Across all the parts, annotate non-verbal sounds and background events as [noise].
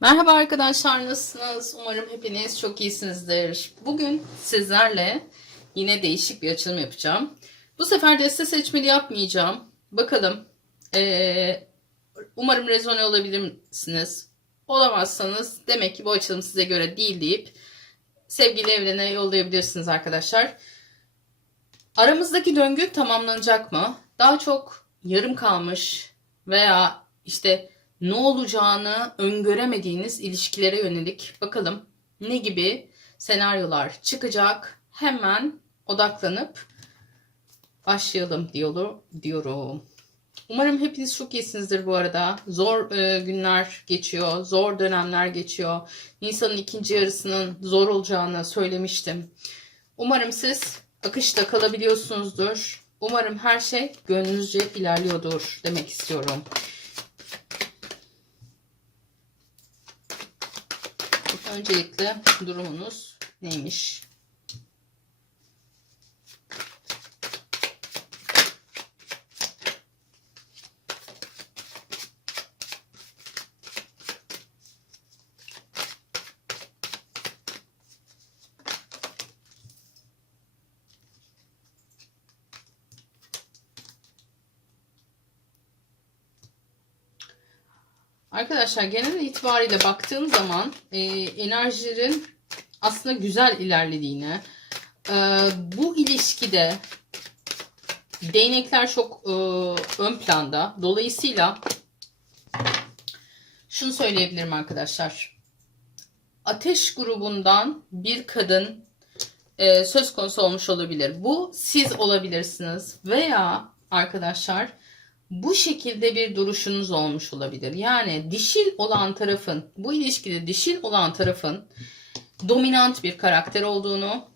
Merhaba arkadaşlar nasılsınız? Umarım hepiniz çok iyisinizdir. Bugün sizlerle yine değişik bir açılım yapacağım. Bu sefer deste seçmeli yapmayacağım. Bakalım. Ee, umarım rezone olabilirsiniz. Olamazsanız demek ki bu açılım size göre değil deyip sevgili evrene yollayabilirsiniz arkadaşlar. Aramızdaki döngü tamamlanacak mı? Daha çok yarım kalmış veya işte ne olacağını öngöremediğiniz ilişkilere yönelik bakalım ne gibi senaryolar çıkacak. Hemen odaklanıp başlayalım diyorum. Umarım hepiniz çok iyisinizdir bu arada. Zor e, günler geçiyor, zor dönemler geçiyor. Nisan'ın ikinci yarısının zor olacağını söylemiştim. Umarım siz akışta kalabiliyorsunuzdur. Umarım her şey gönlünüzce ilerliyordur demek istiyorum. Öncelikle durumunuz neymiş? Arkadaşlar genel itibariyle baktığım zaman e, enerjilerin aslında güzel ilerlediğini, e, bu ilişkide değnekler çok e, ön planda. Dolayısıyla şunu söyleyebilirim arkadaşlar. Ateş grubundan bir kadın e, söz konusu olmuş olabilir. Bu siz olabilirsiniz veya arkadaşlar bu şekilde bir duruşunuz olmuş olabilir. Yani dişil olan tarafın, bu ilişkide dişil olan tarafın dominant bir karakter olduğunu,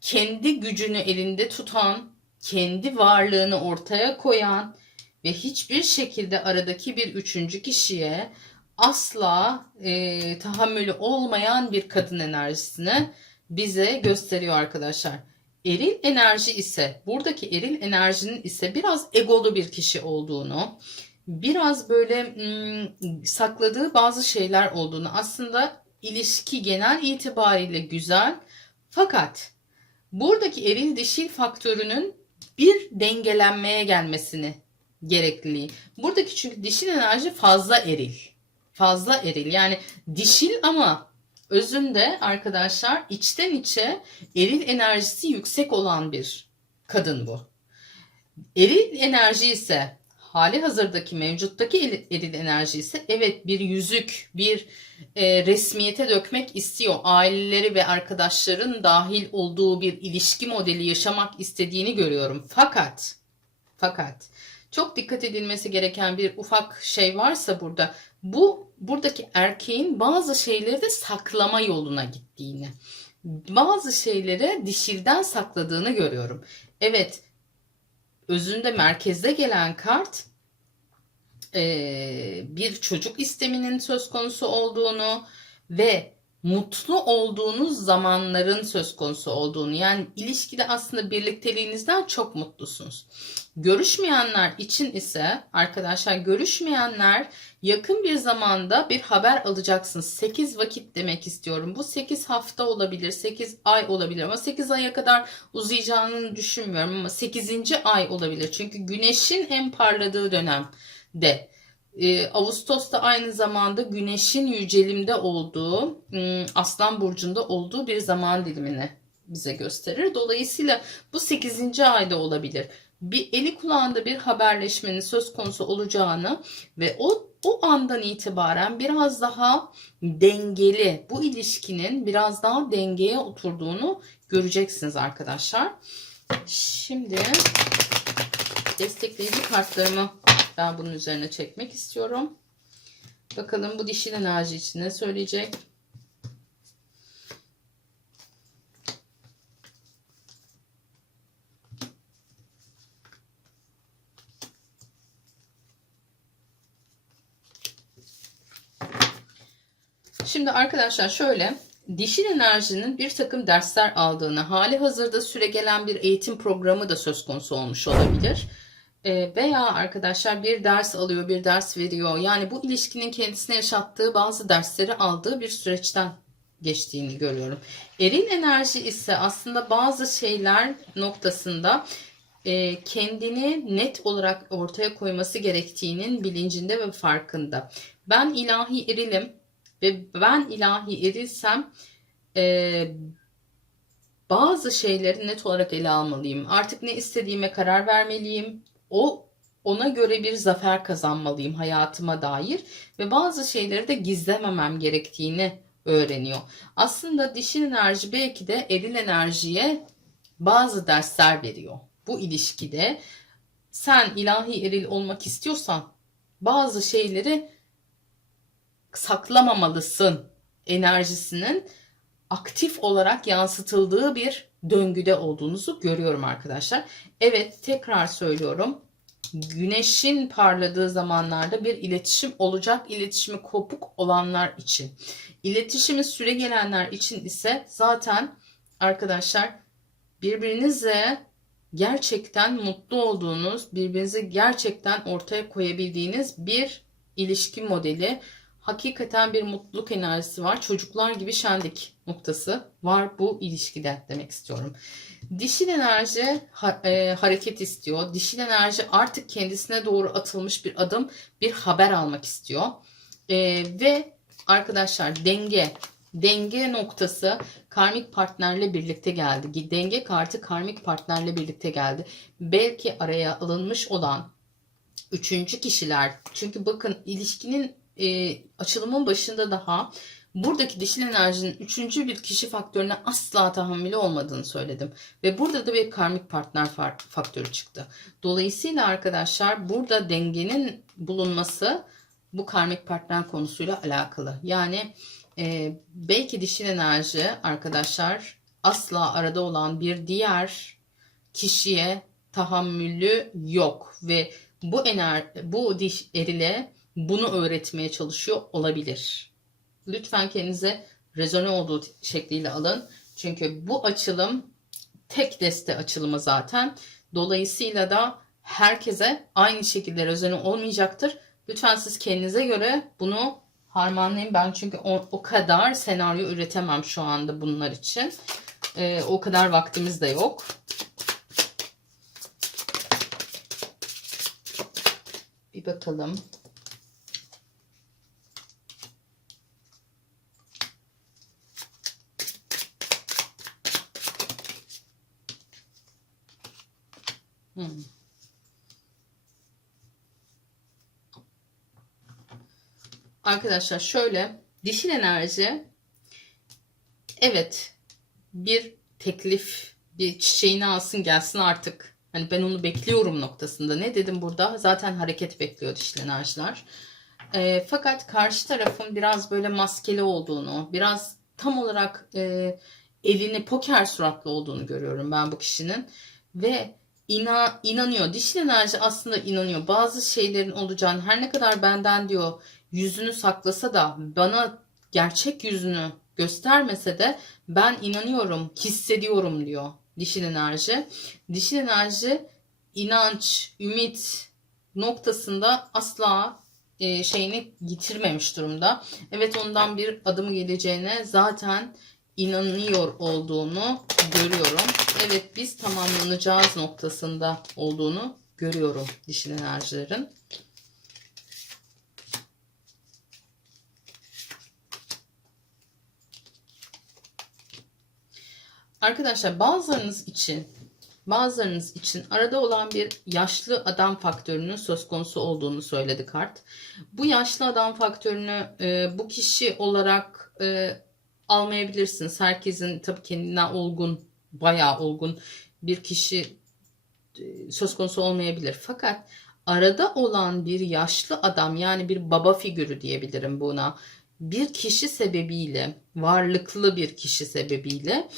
kendi gücünü elinde tutan, kendi varlığını ortaya koyan ve hiçbir şekilde aradaki bir üçüncü kişiye asla e, tahammülü olmayan bir kadın enerjisini bize gösteriyor arkadaşlar. Eril enerji ise buradaki eril enerjinin ise biraz egolu bir kişi olduğunu, biraz böyle ım, sakladığı bazı şeyler olduğunu aslında ilişki genel itibariyle güzel fakat buradaki eril dişil faktörünün bir dengelenmeye gelmesini gerekliliği. Buradaki çünkü dişil enerji fazla eril. Fazla eril. Yani dişil ama özünde arkadaşlar içten içe eril enerjisi yüksek olan bir kadın bu. Eril enerji ise hali hazırdaki mevcuttaki eril enerji ise evet bir yüzük, bir e, resmiyete dökmek istiyor. Aileleri ve arkadaşların dahil olduğu bir ilişki modeli yaşamak istediğini görüyorum. Fakat fakat çok dikkat edilmesi gereken bir ufak şey varsa burada bu buradaki erkeğin bazı şeyleri de saklama yoluna gittiğini, bazı şeyleri dişilden sakladığını görüyorum. Evet, özünde merkezde gelen kart bir çocuk isteminin söz konusu olduğunu ve mutlu olduğunuz zamanların söz konusu olduğunu yani ilişkide aslında birlikteliğinizden çok mutlusunuz. Görüşmeyenler için ise arkadaşlar görüşmeyenler yakın bir zamanda bir haber alacaksınız. 8 vakit demek istiyorum. Bu 8 hafta olabilir, 8 ay olabilir ama 8 aya kadar uzayacağını düşünmüyorum ama 8. ay olabilir. Çünkü güneşin en parladığı dönemde e, Ağustos'ta aynı zamanda güneşin yücelimde olduğu ım, Aslan Burcu'nda olduğu bir zaman dilimini bize gösterir. Dolayısıyla bu 8. ayda olabilir. Bir eli kulağında bir haberleşmenin söz konusu olacağını ve o o andan itibaren biraz daha dengeli bu ilişkinin biraz daha dengeye oturduğunu göreceksiniz arkadaşlar. Şimdi destekleyici kartlarımı ben bunun üzerine çekmek istiyorum. Bakalım bu dişil enerji için ne söyleyecek? Şimdi arkadaşlar şöyle dişil enerjinin bir takım dersler aldığını, hali hazırda süre gelen bir eğitim programı da söz konusu olmuş olabilir. Ee, veya arkadaşlar bir ders alıyor, bir ders veriyor. Yani bu ilişkinin kendisine yaşattığı bazı dersleri aldığı bir süreçten geçtiğini görüyorum. Eril enerji ise aslında bazı şeyler noktasında e, kendini net olarak ortaya koyması gerektiğinin bilincinde ve farkında. Ben ilahi erilim ve ben ilahi erilsem e, bazı şeyleri net olarak ele almalıyım. Artık ne istediğime karar vermeliyim. O ona göre bir zafer kazanmalıyım hayatıma dair ve bazı şeyleri de gizlememem gerektiğini öğreniyor. Aslında dişil enerji belki de eril enerjiye bazı dersler veriyor. Bu ilişkide sen ilahi eril olmak istiyorsan bazı şeyleri saklamamalısın enerjisinin aktif olarak yansıtıldığı bir döngüde olduğunuzu görüyorum arkadaşlar. Evet tekrar söylüyorum. Güneşin parladığı zamanlarda bir iletişim olacak. İletişimi kopuk olanlar için. İletişimi süre gelenler için ise zaten arkadaşlar birbirinizle gerçekten mutlu olduğunuz, birbirinizi gerçekten ortaya koyabildiğiniz bir ilişki modeli hakikaten bir mutluluk enerjisi var. Çocuklar gibi şenlik noktası var bu ilişkide demek istiyorum. Dişil enerji ha, e, hareket istiyor. Dişil enerji artık kendisine doğru atılmış bir adım, bir haber almak istiyor. E, ve arkadaşlar denge, denge noktası karmik partnerle birlikte geldi. Denge kartı karmik partnerle birlikte geldi. Belki araya alınmış olan üçüncü kişiler. Çünkü bakın ilişkinin e, açılımın başında daha buradaki dişil enerjinin üçüncü bir kişi faktörüne asla tahammülü olmadığını söyledim. Ve burada da bir karmik partner faktörü çıktı. Dolayısıyla arkadaşlar burada dengenin bulunması bu karmik partner konusuyla alakalı. Yani e, belki dişil enerji arkadaşlar asla arada olan bir diğer kişiye tahammülü yok ve bu ener bu diş erile bunu öğretmeye çalışıyor olabilir. Lütfen kendinize rezone olduğu şekliyle alın. Çünkü bu açılım tek deste açılımı zaten. Dolayısıyla da herkese aynı şekilde rezone olmayacaktır. Lütfen siz kendinize göre bunu harmanlayın. Ben çünkü o, o kadar senaryo üretemem şu anda bunlar için. Ee, o kadar vaktimiz de yok. Bir bakalım. Hmm. Arkadaşlar şöyle dişil enerji evet bir teklif bir çiçeğini alsın gelsin artık. Hani ben onu bekliyorum noktasında. Ne dedim burada? Zaten hareket bekliyor dişil enerjiler. E, fakat karşı tarafın biraz böyle maskeli olduğunu, biraz tam olarak e, elini poker suratlı olduğunu görüyorum ben bu kişinin. Ve ina, inanıyor. Dişil enerji aslında inanıyor. Bazı şeylerin olacağını her ne kadar benden diyor yüzünü saklasa da bana gerçek yüzünü göstermese de ben inanıyorum, hissediyorum diyor dişil enerji. Dişil enerji inanç, ümit noktasında asla e, şeyini yitirmemiş durumda. Evet ondan bir adımı geleceğine zaten inanıyor olduğunu görüyorum. Evet biz tamamlanacağız noktasında olduğunu görüyorum dişil enerjilerin. Arkadaşlar bazılarınız için bazılarınız için arada olan bir yaşlı adam faktörünün söz konusu olduğunu söyledi kart. Bu yaşlı adam faktörünü e, bu kişi olarak e, almayabilirsiniz. Herkesin tabii kendinden olgun, bayağı olgun bir kişi e, söz konusu olmayabilir. Fakat arada olan bir yaşlı adam yani bir baba figürü diyebilirim buna. Bir kişi sebebiyle, varlıklı bir kişi sebebiyle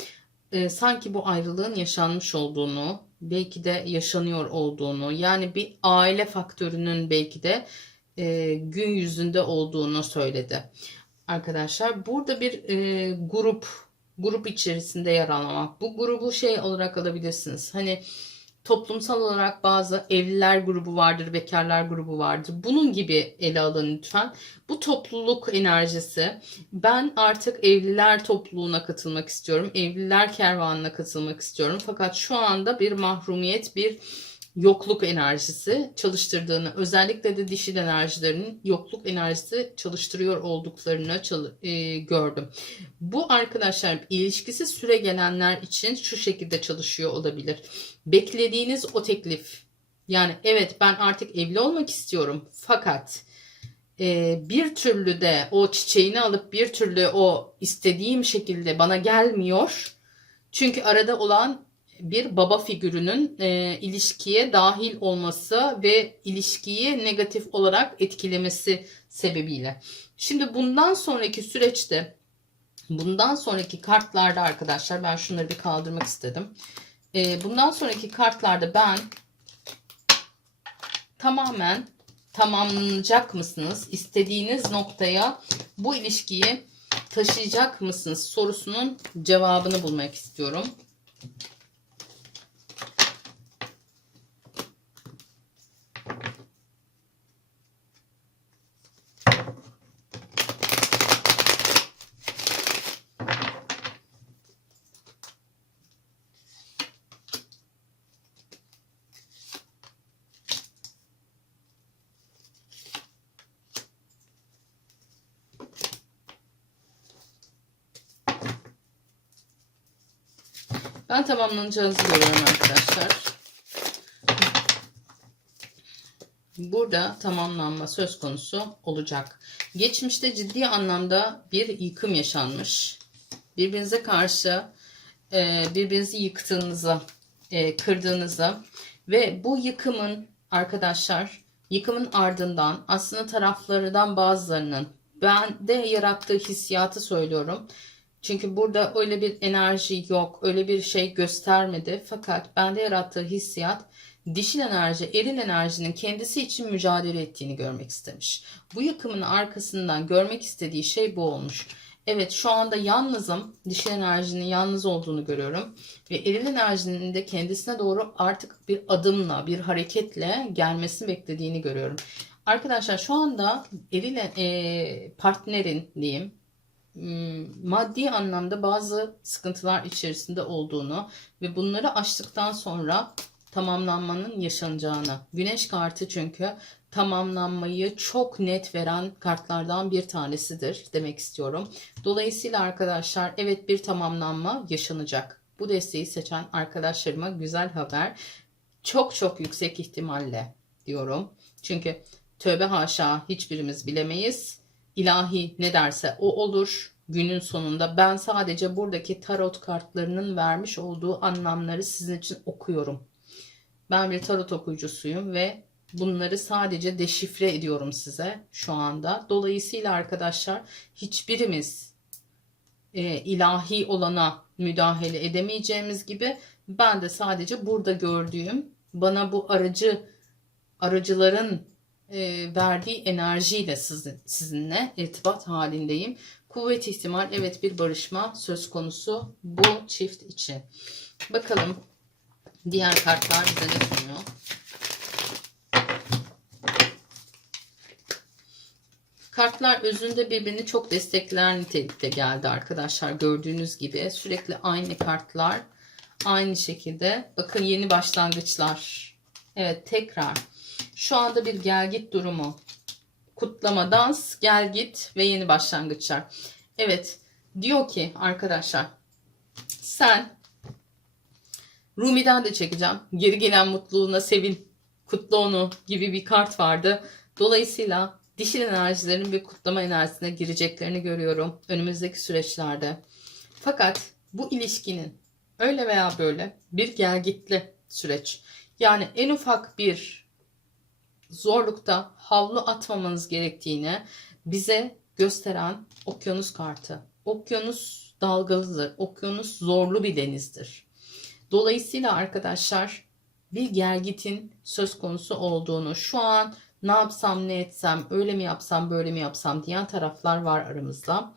e, sanki bu ayrılığın yaşanmış olduğunu, belki de yaşanıyor olduğunu, yani bir aile faktörünün belki de e, gün yüzünde olduğunu söyledi. Arkadaşlar burada bir e, grup grup içerisinde yer almak. Bu grubu şey olarak alabilirsiniz. Hani toplumsal olarak bazı evliler grubu vardır, bekarlar grubu vardır. Bunun gibi ele alın lütfen. Bu topluluk enerjisi. Ben artık evliler topluluğuna katılmak istiyorum. Evliler kervanına katılmak istiyorum. Fakat şu anda bir mahrumiyet, bir yokluk enerjisi çalıştırdığını, özellikle de dişil enerjilerinin yokluk enerjisi çalıştırıyor olduklarını e, gördüm. Bu arkadaşlar ilişkisi süre gelenler için şu şekilde çalışıyor olabilir. Beklediğiniz o teklif. Yani evet ben artık evli olmak istiyorum fakat e, bir türlü de o çiçeğini alıp bir türlü o istediğim şekilde bana gelmiyor. Çünkü arada olan bir baba figürünün e, ilişkiye dahil olması ve ilişkiyi negatif olarak etkilemesi sebebiyle. Şimdi bundan sonraki süreçte bundan sonraki kartlarda arkadaşlar ben şunları bir kaldırmak istedim. E, bundan sonraki kartlarda ben tamamen tamamlanacak mısınız? İstediğiniz noktaya bu ilişkiyi taşıyacak mısınız sorusunun cevabını bulmak istiyorum. Ben tamamlanacağınızı görüyorum arkadaşlar. Burada tamamlanma söz konusu olacak. Geçmişte ciddi anlamda bir yıkım yaşanmış. Birbirinize karşı e, birbirinizi yıktığınızı, e, kırdığınızı ve bu yıkımın arkadaşlar yıkımın ardından aslında taraflarından bazılarının bende yarattığı hissiyatı söylüyorum. Çünkü burada öyle bir enerji yok, öyle bir şey göstermedi. Fakat bende yarattığı hissiyat dişil enerji, eril enerjinin kendisi için mücadele ettiğini görmek istemiş. Bu yıkımın arkasından görmek istediği şey bu olmuş. Evet şu anda yalnızım. Dişil enerjinin yalnız olduğunu görüyorum. Ve eril enerjinin de kendisine doğru artık bir adımla, bir hareketle gelmesini beklediğini görüyorum. Arkadaşlar şu anda eril e, partnerin diyeyim maddi anlamda bazı sıkıntılar içerisinde olduğunu ve bunları aştıktan sonra tamamlanmanın yaşanacağını. Güneş kartı çünkü tamamlanmayı çok net veren kartlardan bir tanesidir demek istiyorum. Dolayısıyla arkadaşlar evet bir tamamlanma yaşanacak. Bu desteği seçen arkadaşlarıma güzel haber. Çok çok yüksek ihtimalle diyorum. Çünkü tövbe haşa hiçbirimiz bilemeyiz ilahi ne derse o olur. Günün sonunda ben sadece buradaki tarot kartlarının vermiş olduğu anlamları sizin için okuyorum. Ben bir tarot okuyucusuyum ve bunları sadece deşifre ediyorum size şu anda. Dolayısıyla arkadaşlar hiçbirimiz e, ilahi olana müdahale edemeyeceğimiz gibi ben de sadece burada gördüğüm bana bu aracı aracıların e, verdiği enerjiyle sizin, sizinle irtibat halindeyim. Kuvvet ihtimal evet bir barışma söz konusu bu çift için. Bakalım diğer kartlar bize ne sunuyor? Kartlar özünde birbirini çok destekler nitelikte geldi arkadaşlar. Gördüğünüz gibi sürekli aynı kartlar aynı şekilde. Bakın yeni başlangıçlar. Evet tekrar şu anda bir gel git durumu. Kutlama, dans, gel git ve yeni başlangıçlar. Evet diyor ki arkadaşlar sen Rumi'den de çekeceğim. Geri gelen mutluluğuna sevin. Kutla onu gibi bir kart vardı. Dolayısıyla dişil enerjilerin bir kutlama enerjisine gireceklerini görüyorum önümüzdeki süreçlerde. Fakat bu ilişkinin öyle veya böyle bir gel gitli süreç. Yani en ufak bir zorlukta havlu atmamanız gerektiğini bize gösteren okyanus kartı. Okyanus dalgalıdır. Okyanus zorlu bir denizdir. Dolayısıyla arkadaşlar bir gergitin söz konusu olduğunu şu an ne yapsam ne etsem öyle mi yapsam böyle mi yapsam diyen taraflar var aramızda.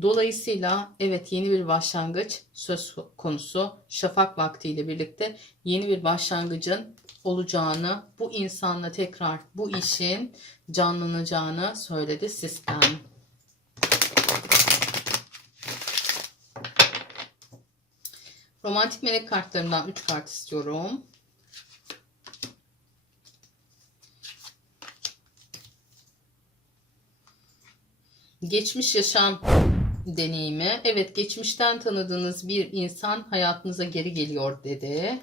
Dolayısıyla evet yeni bir başlangıç söz konusu şafak vaktiyle birlikte yeni bir başlangıcın olacağını bu insanla tekrar bu işin canlanacağını söyledi sistem. Romantik melek kartlarından 3 kart istiyorum. Geçmiş yaşam deneyimi. Evet, geçmişten tanıdığınız bir insan hayatınıza geri geliyor dedi.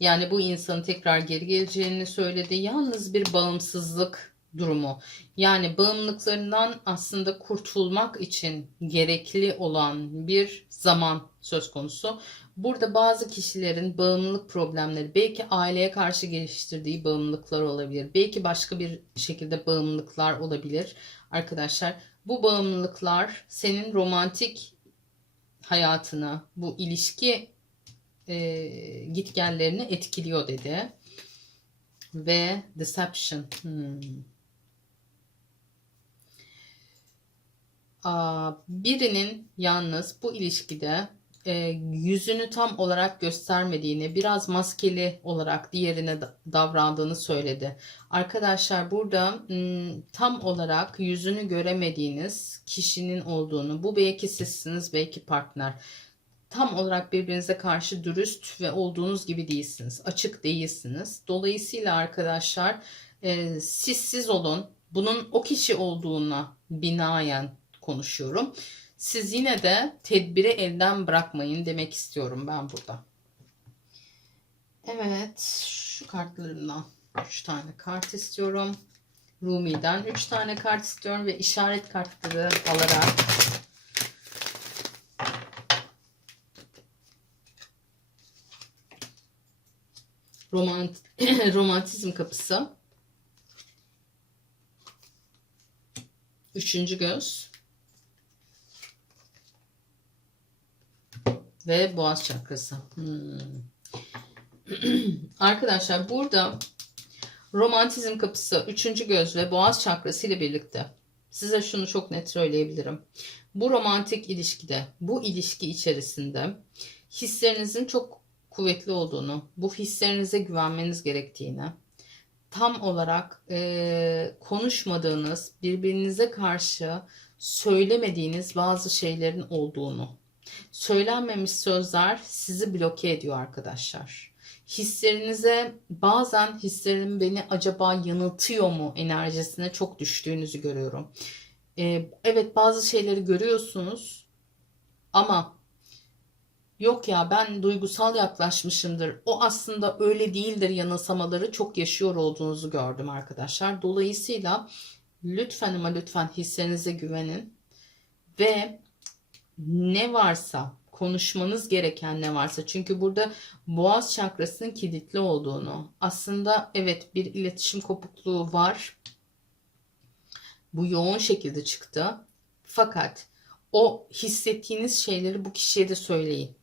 Yani bu insanın tekrar geri geleceğini söyledi. Yalnız bir bağımsızlık durumu. Yani bağımlılıklarından aslında kurtulmak için gerekli olan bir zaman söz konusu. Burada bazı kişilerin bağımlılık problemleri, belki aileye karşı geliştirdiği bağımlılıklar olabilir. Belki başka bir şekilde bağımlılıklar olabilir. Arkadaşlar bu bağımlılıklar senin romantik hayatını, bu ilişki e, gitgellerini etkiliyor dedi. Ve deception. Hmm. Aa, birinin yalnız bu ilişkide e, yüzünü tam olarak göstermediğini, biraz maskeli olarak diğerine da- davrandığını söyledi. Arkadaşlar burada hmm, tam olarak yüzünü göremediğiniz kişinin olduğunu, bu belki sizsiniz, belki partner. Tam olarak birbirinize karşı dürüst ve olduğunuz gibi değilsiniz. Açık değilsiniz. Dolayısıyla arkadaşlar e, siz siz olun. Bunun o kişi olduğuna binaen konuşuyorum. Siz yine de tedbiri elden bırakmayın demek istiyorum ben burada. Evet, şu kartlarımdan 3 tane kart istiyorum. Rumi'den 3 tane kart istiyorum ve işaret kartları alarak romant [clears throat] romantizm kapısı. Üçüncü göz. Ve boğaz çakrası. Hmm. [clears throat] Arkadaşlar burada romantizm kapısı, üçüncü göz ve boğaz çakrası ile birlikte size şunu çok net söyleyebilirim. Bu romantik ilişkide, bu ilişki içerisinde hislerinizin çok kuvvetli olduğunu, bu hislerinize güvenmeniz gerektiğini, tam olarak e, konuşmadığınız, birbirinize karşı söylemediğiniz bazı şeylerin olduğunu, söylenmemiş sözler sizi bloke ediyor arkadaşlar. Hislerinize bazen hislerim beni acaba yanıltıyor mu enerjisine çok düştüğünüzü görüyorum. E, evet bazı şeyleri görüyorsunuz ama Yok ya ben duygusal yaklaşmışımdır. O aslında öyle değildir yanılsamaları çok yaşıyor olduğunuzu gördüm arkadaşlar. Dolayısıyla lütfen ama lütfen hislerinize güvenin ve ne varsa konuşmanız gereken ne varsa çünkü burada boğaz çakrasının kilitli olduğunu aslında evet bir iletişim kopukluğu var. Bu yoğun şekilde çıktı. Fakat o hissettiğiniz şeyleri bu kişiye de söyleyin.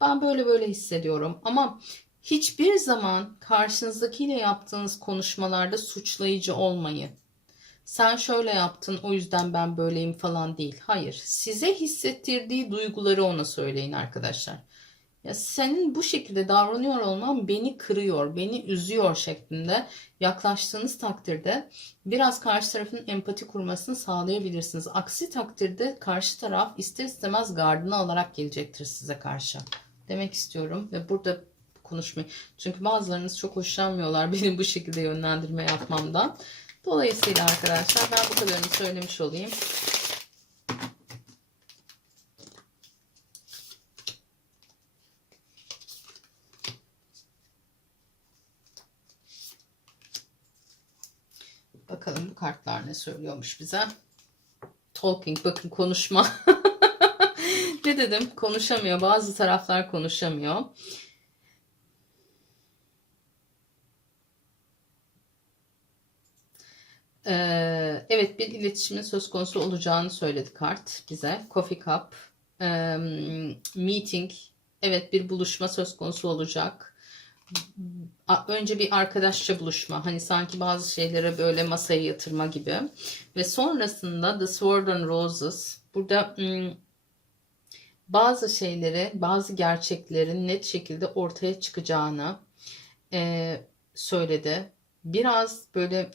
Ben böyle böyle hissediyorum ama hiçbir zaman karşınızdakiyle yaptığınız konuşmalarda suçlayıcı olmayın. Sen şöyle yaptın o yüzden ben böyleyim falan değil. Hayır. Size hissettirdiği duyguları ona söyleyin arkadaşlar. Ya senin bu şekilde davranıyor olman beni kırıyor, beni üzüyor şeklinde yaklaştığınız takdirde biraz karşı tarafın empati kurmasını sağlayabilirsiniz. Aksi takdirde karşı taraf ister istemez gardını alarak gelecektir size karşı demek istiyorum ve burada konuşmayı çünkü bazılarınız çok hoşlanmıyorlar [laughs] benim bu şekilde yönlendirme yapmamdan. Dolayısıyla arkadaşlar ben bu kadarını söylemiş olayım. Bakalım bu kartlar ne söylüyormuş bize. Talking bakın konuşma. [laughs] ne dedim? Konuşamıyor. Bazı taraflar konuşamıyor. Ee, evet bir iletişimin söz konusu olacağını söyledi kart bize. Coffee cup, ee, meeting, evet bir buluşma söz konusu olacak. önce bir arkadaşça buluşma. Hani sanki bazı şeylere böyle masaya yatırma gibi. Ve sonrasında The Sword and Roses. Burada bazı şeyleri, bazı gerçeklerin net şekilde ortaya çıkacağını söyledi. Biraz böyle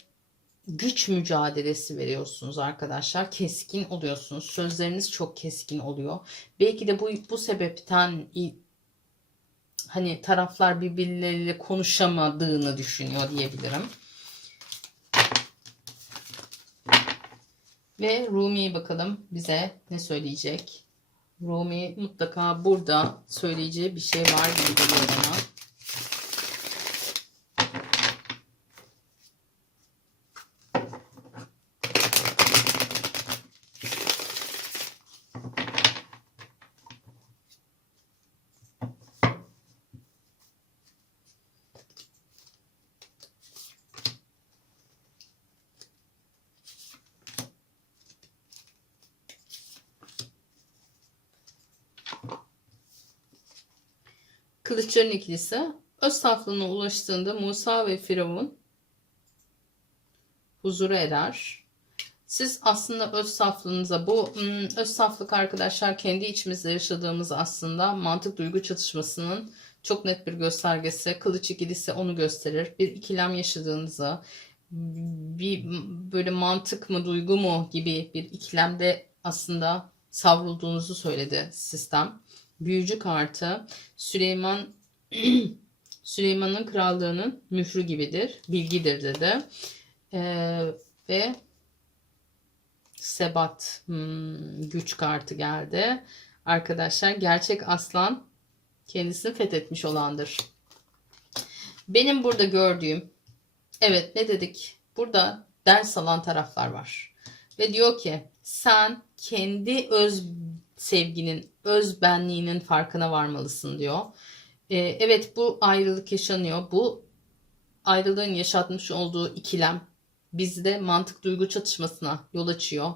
güç mücadelesi veriyorsunuz arkadaşlar. Keskin oluyorsunuz. Sözleriniz çok keskin oluyor. Belki de bu bu sebepten hani taraflar birbirleriyle konuşamadığını düşünüyor diyebilirim. Ve Rumi'ye bakalım bize ne söyleyecek. Rumi mutlaka burada söyleyeceği bir şey var gibi geliyor bana. Kılıçların ikilisi öz saflığına ulaştığında Musa ve Firavun huzura erer. Siz aslında öz saflığınıza bu hmm, öz saflık arkadaşlar kendi içimizde yaşadığımız aslında mantık duygu çatışmasının çok net bir göstergesi. Kılıç ikilisi onu gösterir. Bir ikilem yaşadığınızı bir böyle mantık mı duygu mu gibi bir ikilemde aslında savrulduğunuzu söyledi sistem. Büyücü kartı Süleyman [clears throat] Süleyman'ın krallığının mührü gibidir, bilgidir dedi. Ee, ve Sebat hmm, güç kartı geldi. Arkadaşlar gerçek aslan kendisini fethetmiş olandır. Benim burada gördüğüm evet ne dedik? Burada ders alan taraflar var. Ve diyor ki sen kendi öz sevginin, öz benliğinin farkına varmalısın diyor. Ee, evet bu ayrılık yaşanıyor. Bu ayrılığın yaşatmış olduğu ikilem bizde mantık duygu çatışmasına yol açıyor.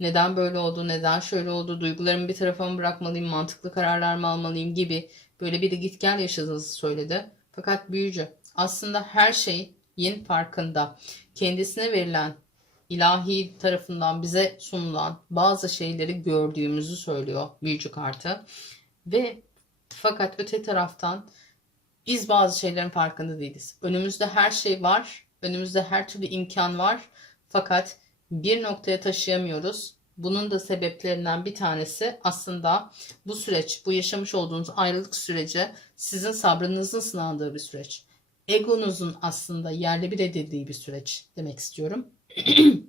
Neden böyle oldu, neden şöyle oldu, duygularımı bir tarafa mı bırakmalıyım, mantıklı kararlar mı almalıyım gibi böyle bir de git gel yaşadığınızı söyledi. Fakat büyücü aslında her şeyin farkında. Kendisine verilen ilahi tarafından bize sunulan bazı şeyleri gördüğümüzü söylüyor büyücü kartı. Ve fakat öte taraftan biz bazı şeylerin farkında değiliz. Önümüzde her şey var. Önümüzde her türlü imkan var. Fakat bir noktaya taşıyamıyoruz. Bunun da sebeplerinden bir tanesi aslında bu süreç, bu yaşamış olduğunuz ayrılık süreci sizin sabrınızın sınandığı bir süreç. Egonuzun aslında yerle bir edildiği bir süreç demek istiyorum. [clears throat]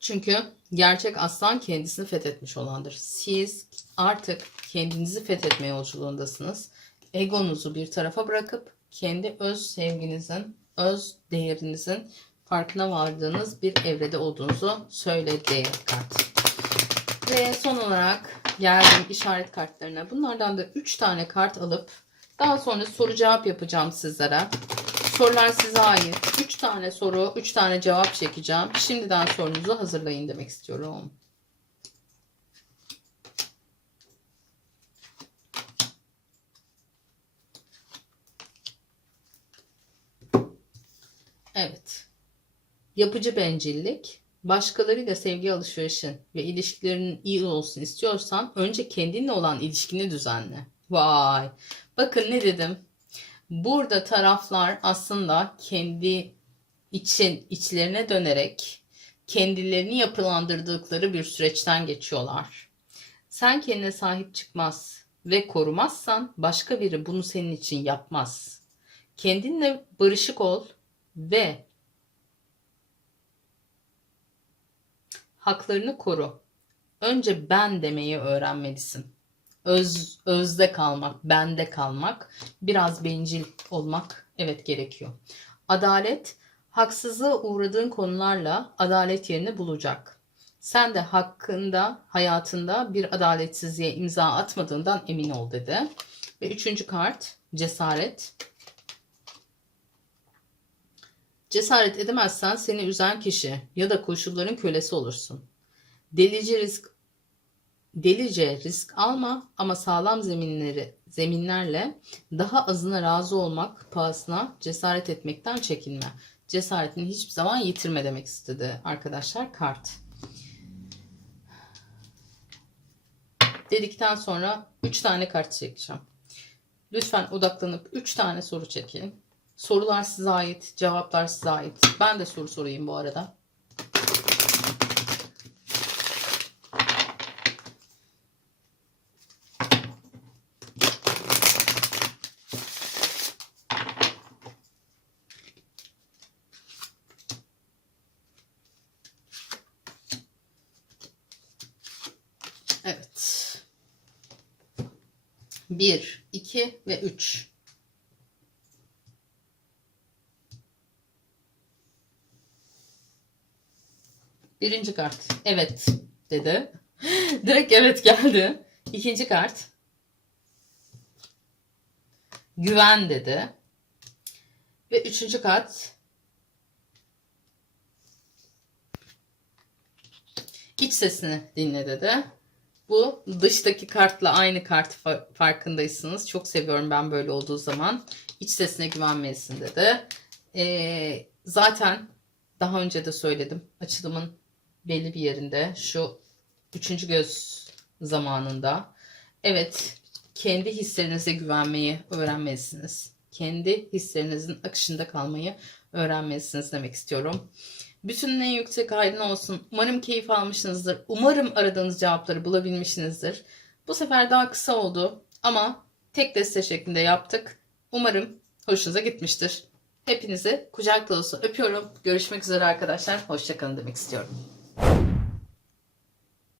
Çünkü gerçek aslan kendisini fethetmiş olandır. Siz artık kendinizi fethetme yolculuğundasınız. Egonuzu bir tarafa bırakıp kendi öz sevginizin, öz değerinizin farkına vardığınız bir evrede olduğunuzu söyledi kart. Ve son olarak geldim işaret kartlarına. Bunlardan da 3 tane kart alıp daha sonra soru cevap yapacağım sizlere. Sorular size ait. 3 tane soru, 3 tane cevap çekeceğim. Şimdiden sorunuzu hazırlayın demek istiyorum. Evet. Yapıcı bencillik, başkalarıyla sevgi alışverişin ve ilişkilerin iyi olsun istiyorsan önce kendinle olan ilişkini düzenle. Vay. Bakın ne dedim? Burada taraflar aslında kendi için içlerine dönerek kendilerini yapılandırdıkları bir süreçten geçiyorlar. Sen kendine sahip çıkmaz ve korumazsan başka biri bunu senin için yapmaz. Kendinle barışık ol ve haklarını koru. Önce ben demeyi öğrenmelisin. Öz, özde kalmak, bende kalmak, biraz bencil olmak evet gerekiyor. Adalet, haksızlığa uğradığın konularla adalet yerini bulacak. Sen de hakkında, hayatında bir adaletsizliğe imza atmadığından emin ol dedi. Ve üçüncü kart, cesaret. Cesaret edemezsen seni üzen kişi ya da koşulların kölesi olursun. Delici risk delice risk alma ama sağlam zeminleri zeminlerle daha azına razı olmak pahasına cesaret etmekten çekinme. Cesaretini hiçbir zaman yitirme demek istedi arkadaşlar kart. Dedikten sonra 3 tane kart çekeceğim. Lütfen odaklanıp 3 tane soru çekin. Sorular size ait, cevaplar size ait. Ben de soru sorayım bu arada. Evet. 1, 2 ve 3. Birinci kart. Evet dedi. [laughs] Direkt evet geldi. İkinci kart. Güven dedi. Ve üçüncü kart. İç sesini dinle dedi. Bu dıştaki kartla aynı kart fa- farkındaysanız. Çok seviyorum ben böyle olduğu zaman. İç sesine güvenmelisin dedi. Ee, zaten daha önce de söyledim. Açılımın belli bir yerinde şu üçüncü göz zamanında. Evet kendi hislerinize güvenmeyi öğrenmelisiniz. Kendi hislerinizin akışında kalmayı öğrenmelisiniz demek istiyorum. Bütünün en yüksek hayrına olsun. Umarım keyif almışsınızdır. Umarım aradığınız cevapları bulabilmişsinizdir. Bu sefer daha kısa oldu ama tek deste şeklinde yaptık. Umarım hoşunuza gitmiştir. Hepinizi kucak dolusu öpüyorum. Görüşmek üzere arkadaşlar. Hoşçakalın demek istiyorum.